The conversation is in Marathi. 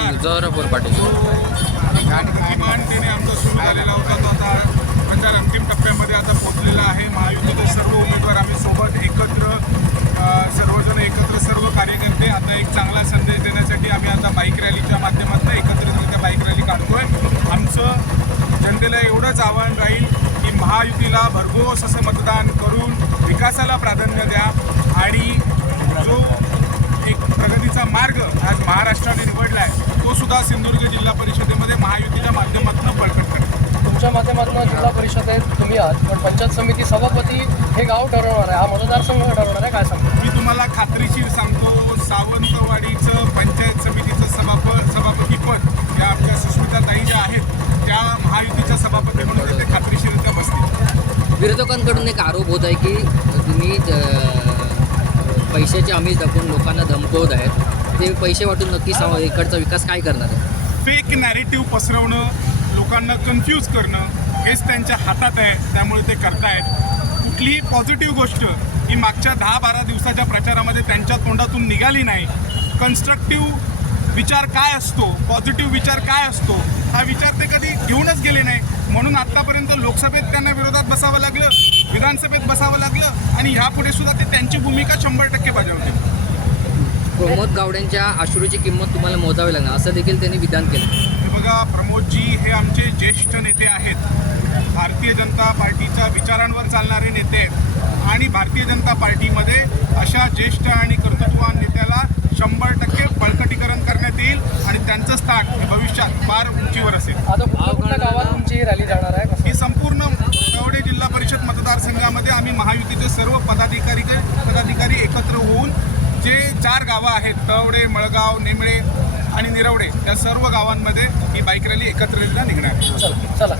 सांग जोरापूर पाटील किमान त्याने आमचा सुरू झालेला होता तो आता प्रचार अंतिम टप्प्यामध्ये आता पोहोचलेला आहे। महायुतीचे सर्व उमेदवार आम्ही सोबत एकत्र सर्वजण एकत्र सर्व कार्यकर्ते आता एक चांगला संदेश देण्यासाठी आम्ही आता बाईक रॅलीच्या माध्यमातून एकत्रितरित्या बाईक रॅली काढतोय। आमचं जनतेला एवढंच आव्हान राहील की महायुतीला भरघोस असं मतदान करून विकासाला प्राधान्य द्या आणि जो एक प्रगतीचा मार्ग आज महाराष्ट्राने निवडला आहे तो सुद्धा सिंधुदुर्ग जिल्हा परिषदेमध्ये महायुतीच्या माध्यमातून बळकट करा। तुमच्या माध्यमातून जिल्हा परिषदेत तुम्ही आहात, पण पंचायत समिती सभापती हे गाव ठरवणार आहे, हा मतदारसंघ ठरवणार आहे, काय सांगतो? मी तुम्हाला खात्रीशीर सांगतो, सावंतवाडीचं पंचायत समितीचं सभापतीपद या आमच्या सुस्मिताताई ज्या आहेत त्या महायुतीच्या सभापती म्हणून ते खात्रीशीरता बसतील। विरोधकांकडून एक आरोप होत आहे की तुम्ही पैशाची आम्ही दाखवून लोकांना धमकवत आहेत, ते पैसे वाटून नक्की इकडचा विकास काय करणार आहे? फेक नॅरेटिव्ह पसरवणं, लोकांना कन्फ्यूज करणं हेच त्यांच्या हातात आहे, त्यामुळे ते करतायत। कुठलीही पॉझिटिव्ह गोष्ट ही मागच्या 10-12 दिवसाच्या प्रचारामध्ये त्यांच्या तोंडातून निघाली नाही। कन्स्ट्रक्टिव्ह विचार काय असतो, पॉझिटिव्ह विचार काय असतो हा विचार ते कधी घेऊनच गेले नाही, म्हणून आत्तापर्यंत लोकसभेत त्यांना विरोधात बसावं लागलं, विधानसभेत बसावं लागलं आणि ह्यापुढे सुद्धा ते त्यांची भूमिका 100% बजावतील। प्रमोद गावड्यांच्या अश्रूची किंमत तुम्हाला मोजावी लागणार असं देखील त्यांनी विधान केलं। हे बघा, प्रमोदजी हे आमचे ज्येष्ठ नेते आहेत, भारतीय जनता पार्टीच्या विचारांवर चालणारे नेते आहेत आणि भारतीय जनता पार्टीमध्ये अशा ज्येष्ठ आणि कर्तृत्ववान नेत्याला 100% बळकटीकरण करण्यात येईल आणि त्यांचं स्थान हे भविष्यात फार उंचीवर असेल। आता कुठल्या गावात तुमची रॅली जाणार आहे? ही संपूर्ण कवडे जिल्हा परिषद मतदारसंघामध्ये आम्ही महायुतीचे सर्व पदाधिकारी एकत्र होऊन जे 4 गावं आहेत, तवडे, मळगाव, नेमळे आणि निरवडे, या सर्व गावांमध्ये ही बाईक रॅली एकत्रितरित्या निघणार आहे। चला